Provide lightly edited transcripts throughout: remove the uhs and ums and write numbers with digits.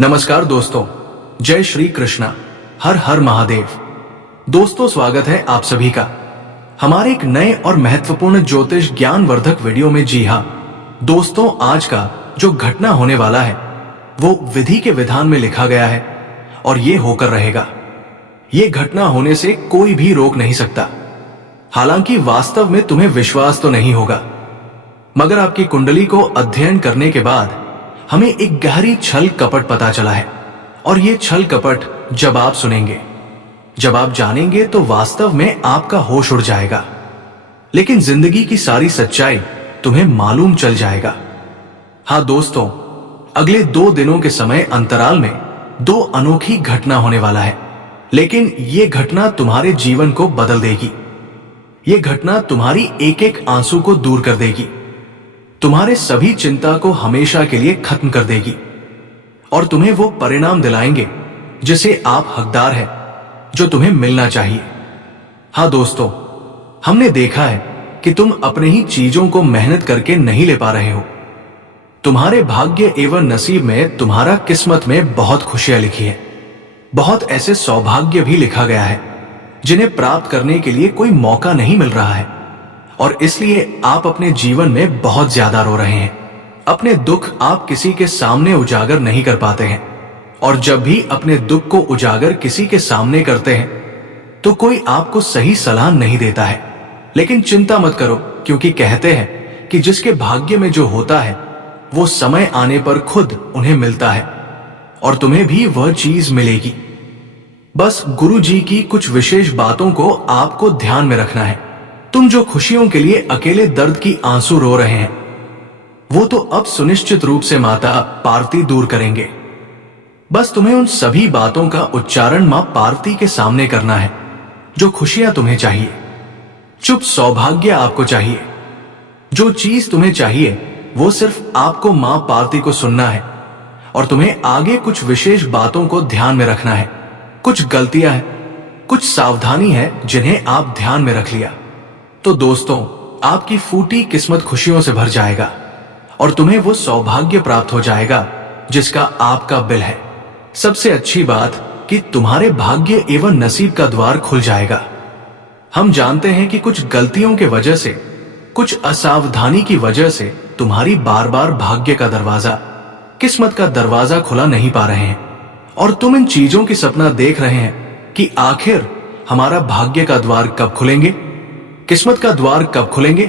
नमस्कार दोस्तों, जय श्री कृष्णा, हर हर महादेव। दोस्तों, स्वागत है आप सभी का हमारे एक नए और महत्वपूर्ण ज्योतिष ज्ञानवर्धक वीडियो में। जी हाँ दोस्तों, आज का जो घटना होने वाला है वो विधि के विधान में लिखा गया है और ये होकर रहेगा। ये घटना होने से कोई भी रोक नहीं सकता। हालांकि वास्तव में तुम्हें विश्वास तो नहीं होगा, मगर आपकी कुंडली को अध्ययन करने के बाद हमें एक गहरी छल कपट पता चला है। और ये छल कपट जब आप सुनेंगे, जब आप जानेंगे, तो वास्तव में आपका होश उड़ जाएगा। लेकिन जिंदगी की सारी सच्चाई तुम्हें मालूम चल जाएगा। हाँ दोस्तों, अगले 2 दिनों के समय अंतराल में 2 अनोखी घटना होने वाला है। लेकिन ये घटना तुम्हारे जीवन को बदल देगी। ये घटना तुम्हारी एक एक आंसू को दूर कर देगी, तुम्हारे सभी चिंता को हमेशा के लिए खत्म कर देगी और तुम्हें वो परिणाम दिलाएंगे जिसे आप हकदार हैं, जो तुम्हें मिलना चाहिए। हाँ दोस्तों, हमने देखा है कि तुम अपने ही चीजों को मेहनत करके नहीं ले पा रहे हो। तुम्हारे भाग्य एवं नसीब में, तुम्हारा किस्मत में बहुत खुशियां लिखी है। बहुत ऐसे सौभाग्य भी लिखा गया है जिन्हें प्राप्त करने के लिए कोई मौका नहीं मिल रहा है, और इसलिए आप अपने जीवन में बहुत ज्यादा रो रहे हैं। अपने दुख आप किसी के सामने उजागर नहीं कर पाते हैं, और जब भी अपने दुख को उजागर किसी के सामने करते हैं तो कोई आपको सही सलाह नहीं देता है। लेकिन चिंता मत करो, क्योंकि कहते हैं कि जिसके भाग्य में जो होता है वो समय आने पर खुद उन्हें मिलता है, और तुम्हें भी वह चीज मिलेगी। बस गुरु जी की कुछ विशेष बातों को आपको ध्यान में रखना है। तुम जो खुशियों के लिए अकेले दर्द की आंसू रो रहे हैं, वो तो अब सुनिश्चित रूप से माता पार्वती दूर करेंगे। बस तुम्हें उन सभी बातों का उच्चारण मां पार्वती के सामने करना है। जो खुशियां तुम्हें चाहिए, चुप सौभाग्य आपको चाहिए, जो चीज तुम्हें चाहिए वो सिर्फ आपको मां पार्वती को सुनना है। और तुम्हें आगे कुछ विशेष बातों को ध्यान में रखना है। कुछ गलतियां हैं, कुछ सावधानी है जिन्हें आप ध्यान में रख लिया तो दोस्तों, आपकी फूटी किस्मत खुशियों से भर जाएगा और तुम्हें वो सौभाग्य प्राप्त हो जाएगा जिसका आपका बिल है। सबसे अच्छी बात कि तुम्हारे भाग्य एवं नसीब का द्वार खुल जाएगा। हम जानते हैं कि कुछ गलतियों के वजह से, कुछ असावधानी की वजह से तुम्हारी बार बार भाग्य का दरवाजा, किस्मत का दरवाजा खुला नहीं पा रहे हैं, और तुम इन चीजों की सपना देख रहे हैं कि आखिर हमारा भाग्य का द्वार कब खुलेंगे, किस्मत का द्वार कब खुलेंगे।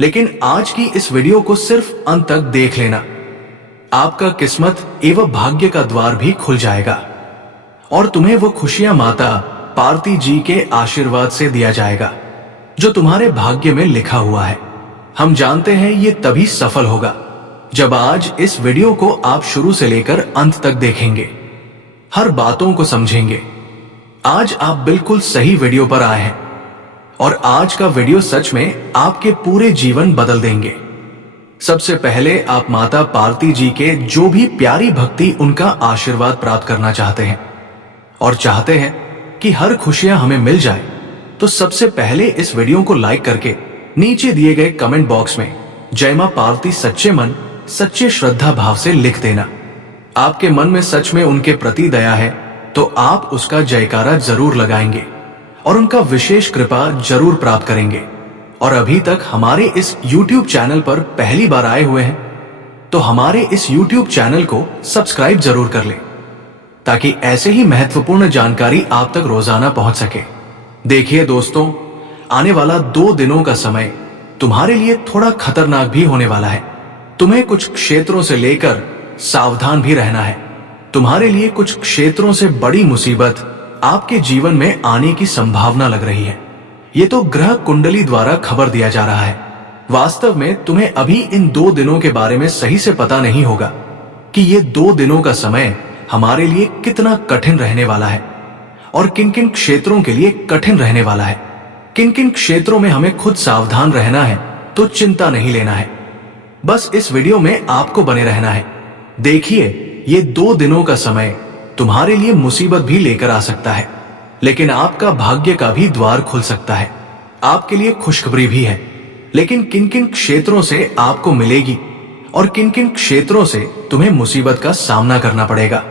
लेकिन आज की इस वीडियो को सिर्फ अंत तक देख लेना। आपका किस्मत एवं भाग्य का द्वार भी खुल जाएगा और तुम्हें वो खुशियां माता पार्वती जी के आशीर्वाद से दिया जाएगा जो तुम्हारे भाग्य में लिखा हुआ है। हम जानते हैं ये तभी सफल होगा जब आज इस वीडियो को आप शुरू से लेकर अंत तक देखेंगे, हर बातों को समझेंगे। आज आप बिल्कुल सही वीडियो पर आए हैं और आज का वीडियो सच में आपके पूरे जीवन बदल देंगे। सबसे पहले आप माता पार्वती जी के जो भी प्यारी भक्ति, उनका आशीर्वाद प्राप्त करना चाहते हैं और चाहते हैं कि हर खुशियां हमें मिल जाए, तो सबसे पहले इस वीडियो को लाइक करके नीचे दिए गए कमेंट बॉक्स में जय मां पार्वती सच्चे मन सच्चे श्रद्धा भाव से लिख देना। आपके मन में सच में उनके प्रति दया है तो आप उसका जयकारा जरूर लगाएंगे और उनका विशेष कृपा जरूर प्राप्त करेंगे। और अभी तक हमारे इस YouTube चैनल पर पहली बार आए हुए हैं तो हमारे इस YouTube चैनल को सब्सक्राइब जरूर कर लें, ताकि ऐसे ही महत्वपूर्ण जानकारी आप तक रोजाना पहुंच सके। देखिए दोस्तों, आने वाला 2 दिनों का समय तुम्हारे लिए थोड़ा खतरनाक भी होने वाला है। तुम्हें कुछ क्षेत्रों से लेकर सावधान भी रहना है। तुम्हारे लिए कुछ क्षेत्रों से बड़ी मुसीबत आपके जीवन में आने की संभावना लग रही है। ये तो ग्रह कुंडली द्वारा खबर दिया जा रहा है। वास्तव में तुम्हें अभी इन 2 दिनों के बारे में सही से पता नहीं होगा कि ये 2 दिनों का समय हमारे लिए कितना कठिन रहने वाला है और किन किन क्षेत्रों के लिए कठिन रहने वाला है। किन किन क्षेत्रों में हमें खुद सावधान रहना है, तो चिंता नहीं लेना है। बस इस वीडियो में आपको बने रहना है। देखिए, ये 2 दिनों का समय तुम्हारे लिए मुसीबत भी लेकर आ सकता है, लेकिन आपका भाग्य का भी द्वार खुल सकता है। आपके लिए खुशखबरी भी है, लेकिन किन किन क्षेत्रों से आपको मिलेगी और किन किन क्षेत्रों से तुम्हें मुसीबत का सामना करना पड़ेगा।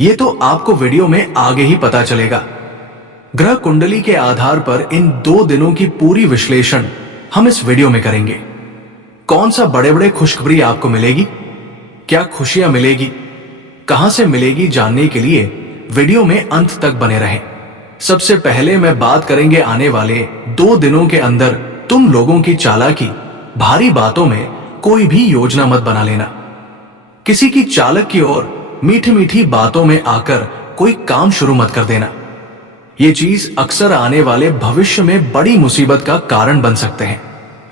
ये तो आपको वीडियो में आगे ही पता चलेगा। ग्रह कुंडली के आधार पर इन 2 दिनों की पूरी विश्लेषण हम इस वीडियो में करेंगे। कौन सा बड़े बड़े खुशखबरी आपको मिलेगी, क्या खुशियां मिलेगी, कहां से मिलेगी, जानने के लिए वीडियो में अंत तक बने रहें। सबसे पहले मैं बात करेंगे आने वाले 2 दिनों के अंदर तुम लोगों की चालाकी, भारी बातों में कोई भी योजना मत बना लेना। किसी की चालक की ओर मीठी मीठी बातों में आकर कोई काम शुरू मत कर देना। ये चीज अक्सर आने वाले भविष्य में बड़ी मुसीबत का कारण बन सकते हैं।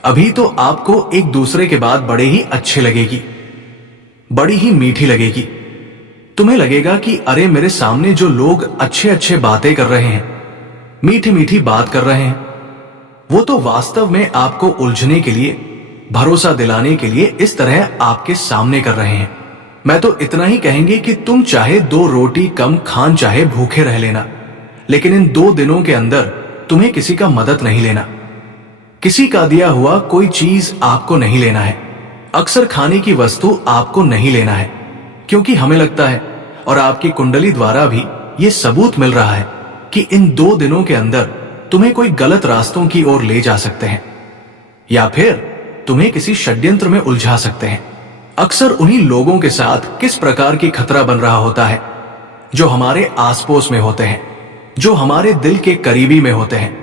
अभी तो आपको एक दूसरे के बाद बड़े ही अच्छे लगेगी, बड़ी ही मीठी लगेगी। तुम्हें लगेगा कि अरे मेरे सामने जो लोग अच्छे अच्छे बातें कर रहे हैं, मीठी मीठी बात कर रहे हैं, वो तो वास्तव में आपको उलझने के लिए, भरोसा दिलाने के लिए इस तरह आपके सामने कर रहे हैं। मैं तो इतना ही कहेंगे कि तुम चाहे 2 रोटी कम खान, चाहे भूखे रह लेना, लेकिन इन 2 दिनों के अंदर तुम्हें किसी का मदद नहीं लेना। किसी का दिया हुआ कोई चीज आपको नहीं लेना है। अक्सर खाने की वस्तु आपको नहीं लेना है, क्योंकि हमें लगता है और आपकी कुंडली द्वारा भी ये सबूत मिल रहा है कि इन 2 दिनों के अंदर तुम्हें कोई गलत रास्तों की ओर ले जा सकते हैं, या फिर तुम्हें किसी षड्यंत्र में उलझा सकते हैं। अक्सर उन्हीं लोगों के साथ किस प्रकार की खतरा बन रहा होता है जो हमारे आस पड़ोस में होते हैं, जो हमारे दिल के करीबी में होते हैं,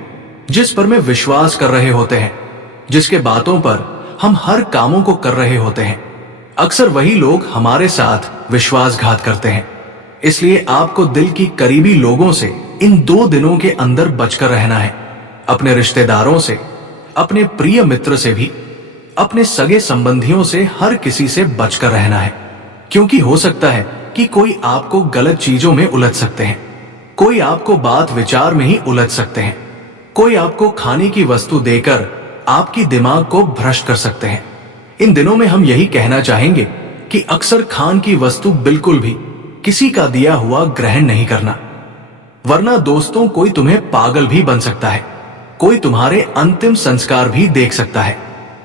जिस पर में विश्वास कर रहे होते हैं, जिसके बातों पर हम हर कामों को कर रहे होते हैं। अक्सर वही लोग हमारे साथ विश्वासघात करते हैं। इसलिए आपको दिल की करीबी लोगों से इन 2 दिनों के अंदर बचकर रहना है। अपने रिश्तेदारों से, अपने प्रिय मित्र से भी, अपने सगे संबंधियों से, हर किसी से बचकर रहना है, क्योंकि हो सकता है कि कोई आपको गलत चीजों में उलझ सकते हैं, कोई आपको बात विचार में ही उलझ सकते हैं, कोई आपको खाने की वस्तु देकर आपकी दिमाग को भ्रष्ट कर सकते हैं। इन दिनों में हम यही कहना चाहेंगे कि अक्सर खान की वस्तु बिल्कुल भी किसी का दिया हुआ ग्रहण नहीं करना, वरना दोस्तों कोई तुम्हें पागल भी बन सकता है, कोई तुम्हारे अंतिम संस्कार भी देख सकता है।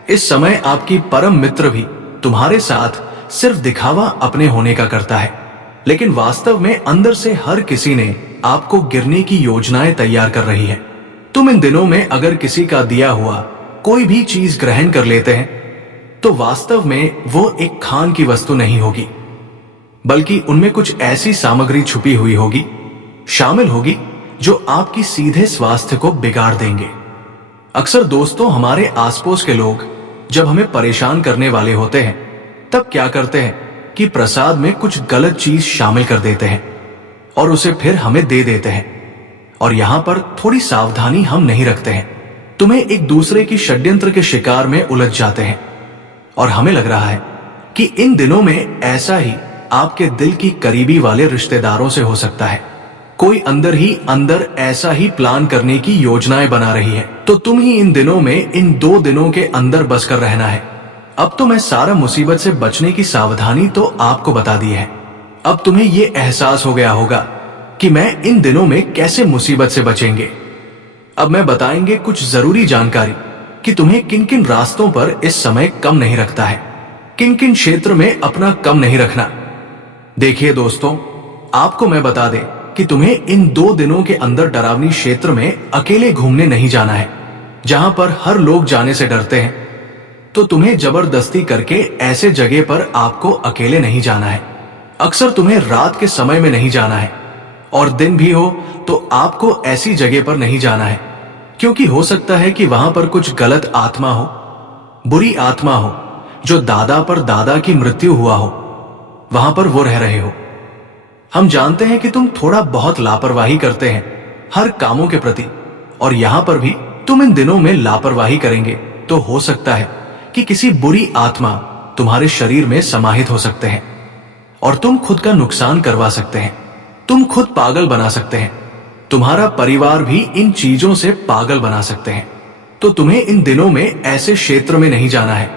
इस समय आपकी परम मित्र भी तुम्हारे साथ सिर्फ दिखावा अपने होने का करता है, लेकिन वास्तव में अंदर से हर किसी ने आपको गिरने की योजनाएं तैयार कर रही है। तुम इन दिनों में अगर किसी का दिया हुआ कोई भी चीज ग्रहण कर लेते हैं तो वास्तव में वो एक खान की वस्तु नहीं होगी, बल्कि उनमें कुछ ऐसी सामग्री छुपी हुई होगी, शामिल होगी, जो आपकी सीधे स्वास्थ्य को बिगाड़ देंगे। अक्सर दोस्तों हमारे आसपास के लोग जब हमें परेशान करने वाले होते हैं तब क्या करते हैं कि प्रसाद में कुछ गलत चीज शामिल कर देते हैं और उसे फिर हमें दे देते हैं, और यहां पर थोड़ी सावधानी हम नहीं रखते हैं, तुम्हें एक दूसरे की षड्यंत्र के शिकार में उलझ जाते हैं। और हमें लग रहा है कि इन दिनों में ऐसा ही आपके दिल की करीबी वाले रिश्तेदारों से हो सकता है। कोई अंदर ही अंदर ऐसा ही प्लान करने की योजनाएं बना रही है। तो तुम ही इन दिनों में इन 2 दिनों के अंदर बसकर रहना है। अब तो मैं सारा मुसीबत से बचने की सावधानी तो आपको बता दी है। अब तुम्हें ये एहसास हो गया होगा कि मैं इन दिनों में कैसे मुसीबत से बचेंगे। अब मैं बताएंगे कुछ जरूरी जानकारी कि तुम्हें किन किन रास्तों पर इस समय कम नहीं रखता है, किन किन क्षेत्र में अपना कम नहीं रखना। देखिए दोस्तों, आपको मैं बता दें कि तुम्हें इन 2 दिनों के अंदर डरावनी क्षेत्र में अकेले घूमने नहीं जाना है, जहां पर हर लोग जाने से डरते हैं। तो तुम्हें जबरदस्ती करके ऐसे जगह पर आपको अकेले नहीं जाना है। अक्सर तुम्हें रात के समय में नहीं जाना है, और दिन भी हो तो आपको ऐसी जगह पर नहीं जाना है, क्योंकि हो सकता है कि वहां पर कुछ गलत आत्मा हो, बुरी आत्मा हो, जो दादा पर दादा की मृत्यु हुआ हो, वहां पर वो रह रहे हो। हम जानते हैं कि तुम थोड़ा बहुत लापरवाही करते हैं हर कामों के प्रति, और यहां पर भी तुम इन दिनों में लापरवाही करेंगे तो हो सकता है कि किसी बुरी आत्मा तुम्हारे शरीर में समाहित हो सकते हैं और तुम खुद का नुकसान करवा सकते हैं। तुम खुद पागल बना सकते हैं, तुम्हारा परिवार भी इन चीजों से पागल बना सकते हैं। तो तुम्हें इन दिनों में ऐसे क्षेत्र में नहीं जाना है।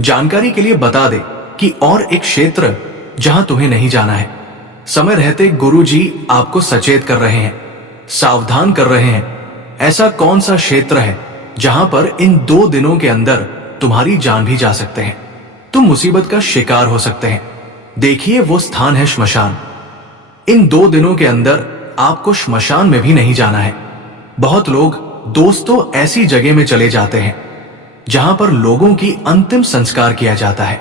जानकारी के लिए बता दे कि और एक क्षेत्र जहां तुम्हें नहीं जाना है। समय रहते गुरुजी आपको सचेत कर रहे हैं, सावधान कर रहे हैं। ऐसा कौन सा क्षेत्र है जहां पर इन 2 दिनों के अंदर तुम्हारी जान भी जा सकते हैं, तुम मुसीबत का शिकार हो सकते हैं। देखिए वो स्थान है श्मशान। इन 2 दिनों के अंदर आपको श्मशान में भी नहीं जाना है। बहुत लोग दोस्तों ऐसी जगह में चले जाते हैं जहां पर लोगों की अंतिम संस्कार किया जाता है,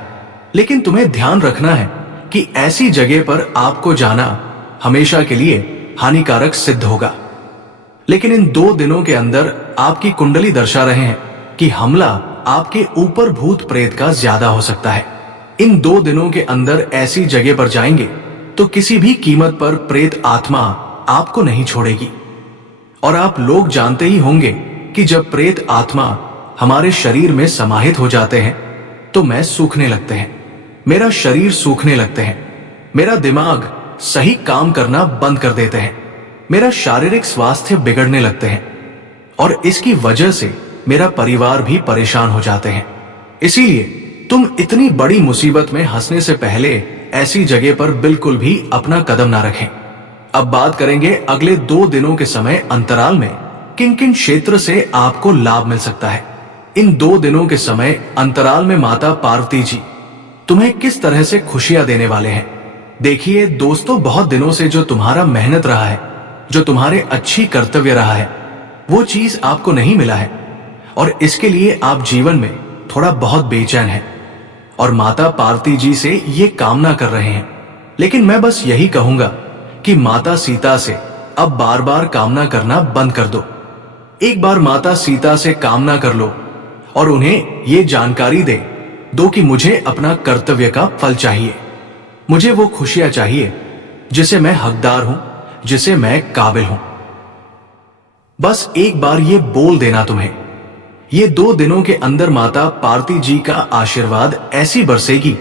लेकिन तुम्हें ध्यान रखना है कि ऐसी जगह पर आपको जाना हमेशा के लिए हानिकारक सिद्ध होगा। लेकिन इन 2 दिनों के अंदर आपकी कुंडली दर्शा रहे हैं कि हमला आपके ऊपर भूत प्रेत का ज्यादा हो सकता है। इन 2 दिनों के अंदर ऐसी जगह पर जाएंगे तो किसी भी कीमत पर प्रेत आत्मा आपको नहीं छोड़ेगी। और आप लोग जानते ही होंगे कि जब प्रेत आत्मा हमारे शरीर में समाहित हो जाते हैं तो मैं सूखने लगते हैं, मेरा शरीर सूखने लगते हैं, मेरा दिमाग सही काम करना बंद कर देते हैं, मेरा शारीरिक स्वास्थ्य बिगड़ने लगते हैं और इसकी वजह से मेरा परिवार भी परेशान हो जाते हैं। इसीलिए तुम इतनी बड़ी मुसीबत में हंसने से पहले ऐसी जगह पर बिल्कुल भी अपना कदम ना रखें। अब बात करेंगे अगले 2 दिनों के समय अंतराल में किन किन क्षेत्र से आपको लाभ मिल सकता है। इन 2 दिनों के समय अंतराल में माता पार्वती जी तुम्हें किस तरह से खुशियां देने वाले हैं। देखिए दोस्तों, बहुत दिनों से जो तुम्हारा मेहनत रहा है, जो तुम्हारे अच्छी कर्तव्य रहा है, वो चीज आपको नहीं मिला है और इसके लिए आप जीवन में थोड़ा बहुत बेचैन हैं और माता पार्वती जी से ये कामना कर रहे हैं। लेकिन मैं बस यही कहूंगा कि माता सीता से अब बार बार कामना करना बंद कर दो। एक बार माता सीता से कामना कर लो और उन्हें ये जानकारी दे दो कि मुझे अपना कर्तव्य का फल चाहिए, मुझे वो खुशियां चाहिए जिसे मैं हकदार हूं, जिसे मैं काबिल हूं। बस एक बार ये बोल देना तुम्हें। ये 2 दिनों के अंदर माता पार्वती जी का आशीर्वाद ऐसी बरसेगी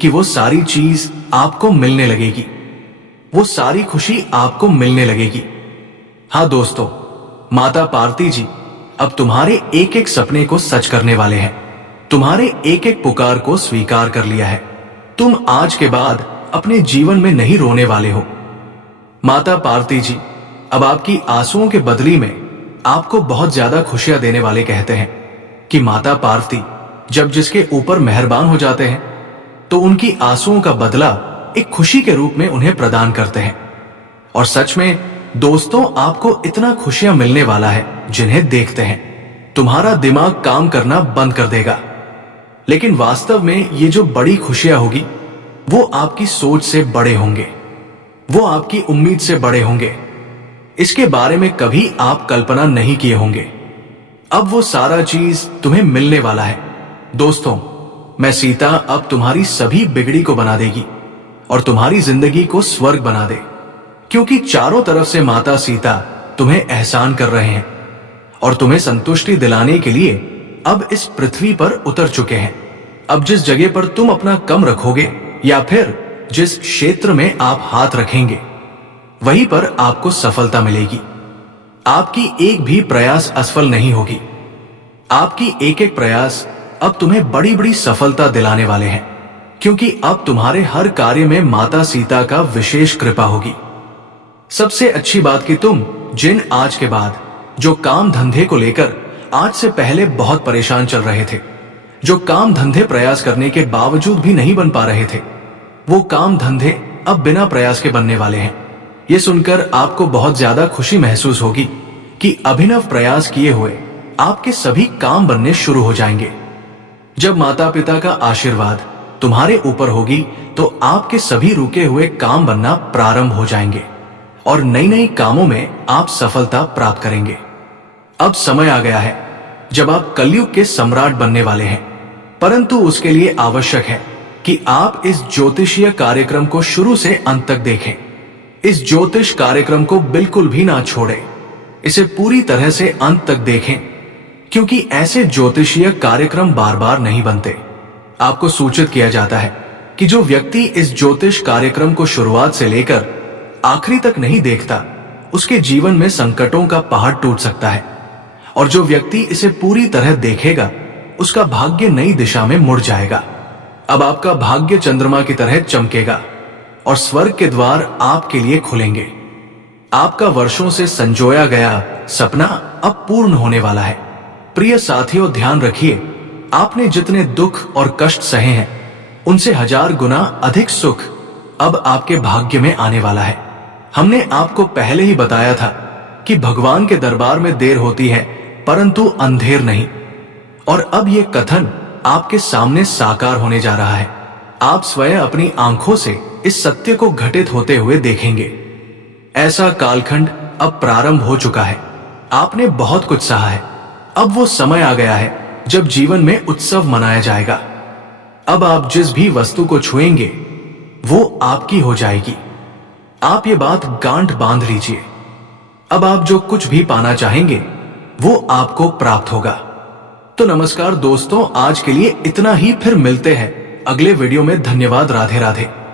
कि वो सारी चीज आपको मिलने लगेगी, वो सारी खुशी आपको मिलने लगेगी। हाँ दोस्तों, माता पार्वती जी अब तुम्हारे एक एक सपने को सच करने वाले हैं, तुम्हारे एक एक पुकार को स्वीकार कर लिया है। तुम आज के बाद अपने जीवन में नहीं रोने वाले हो। माता पार्वती जी अब आपकी आंसुओं के बदले में आपको बहुत ज्यादा खुशियां देने वाले कहते हैं कि माता पार्वती जब जिसके ऊपर मेहरबान हो जाते हैं तो उनकी आंसुओं का बदला एक खुशी के रूप में उन्हें प्रदान करते हैं। और सच में दोस्तों, आपको इतना खुशियां मिलने वाला है जिन्हें देखते हैं तुम्हारा दिमाग काम करना बंद कर देगा। लेकिन वास्तव में ये जो बड़ी खुशियां होगी वो आपकी सोच से बड़े होंगे, वो आपकी उम्मीद से बड़े होंगे, इसके बारे में कभी आप कल्पना नहीं किए होंगे। अब वो सारा चीज तुम्हें मिलने वाला है। दोस्तों, मैं सीता अब तुम्हारी सभी बिगड़ी को बना देगी और तुम्हारी जिंदगी को स्वर्ग बना दे, क्योंकि चारों तरफ से माता सीता तुम्हें एहसान कर रहे हैं और तुम्हें संतुष्टि दिलाने के लिए अब इस पृथ्वी पर उतर चुके हैं। अब जिस जगह पर तुम अपना कम रखोगे या फिर जिस क्षेत्र में आप हाथ रखेंगे वहीं पर आपको सफलता मिलेगी। आपकी एक भी प्रयास असफल नहीं होगी। आपकी एक एक प्रयास अब तुम्हें बड़ी बड़ी सफलता दिलाने वाले हैं, क्योंकि अब तुम्हारे हर कार्य में माता सीता का विशेष कृपा होगी। सबसे अच्छी बात कि तुम जिन आज के बाद जो काम धंधे को लेकर आज से पहले बहुत परेशान चल रहे थे, जो काम धंधे प्रयास करने के बावजूद भी नहीं बन पा रहे थे, वो काम धंधे अब बिना प्रयास के बनने वाले हैं। ये सुनकर आपको बहुत ज्यादा खुशी महसूस होगी कि अभिनव प्रयास किए हुए आपके सभी काम बनने शुरू हो जाएंगे। जब माता पिता का आशीर्वाद तुम्हारे ऊपर होगी तो आपके सभी रुके हुए काम बनना प्रारंभ हो जाएंगे और नई नई कामों में आप सफलता प्राप्त करेंगे। अब समय आ गया है जब आप कलयुग के सम्राट बनने वाले हैं, परंतु उसके लिए आवश्यक है कि आप इस ज्योतिषीय कार्यक्रम को शुरू से अंत तक देखें। इस ज्योतिष कार्यक्रम को बिल्कुल भी ना छोड़ें, इसे पूरी तरह से अंत तक देखें, क्योंकि ऐसे ज्योतिषीय कार्यक्रम बार बार नहीं बनते। आपको सूचित किया जाता है कि जो व्यक्ति इस ज्योतिष कार्यक्रम को शुरुआत से लेकर आखिरी तक नहीं देखता, उसके जीवन में संकटों का पहाड़ टूट सकता है, और जो व्यक्ति इसे पूरी तरह देखेगा उसका भाग्य नई दिशा में मुड़ जाएगा। अब आपका भाग्य चंद्रमा की तरह चमकेगा और स्वर्ग के द्वार आपके लिए खुलेंगे। आपका वर्षों से संजोया गया सपना अब पूर्ण होने वाला है। प्रिय साथियों, ध्यान रखिए, आपने जितने दुख और कष्ट सहे हैं उनसे 1000 गुना अधिक सुख अब आपके भाग्य में आने वाला है। हमने आपको पहले ही बताया था कि भगवान के दरबार में देर होती है परंतु अंधेर नहीं। और अब ये कथन आपके सामने साकार होने जा रहा है। आप स्वयं अपनी आंखों से इस सत्य को घटित होते हुए देखेंगे। ऐसा कालखंड अब प्रारंभ हो चुका है। आपने बहुत कुछ सहा है। अब वो समय आ गया है जब जीवन में उत्सव मनाया जाएगा। अब आप जिस भी वस्तु को छुएंगे वो आपकी हो जाएगी। आप ये बात गांठ बांध लीजिए। अब आप जो कुछ भी पाना चाहेंगे वो आपको प्राप्त होगा। तो नमस्कार दोस्तों, आज के लिए इतना ही। फिर मिलते हैं अगले वीडियो में। धन्यवाद। राधे राधे।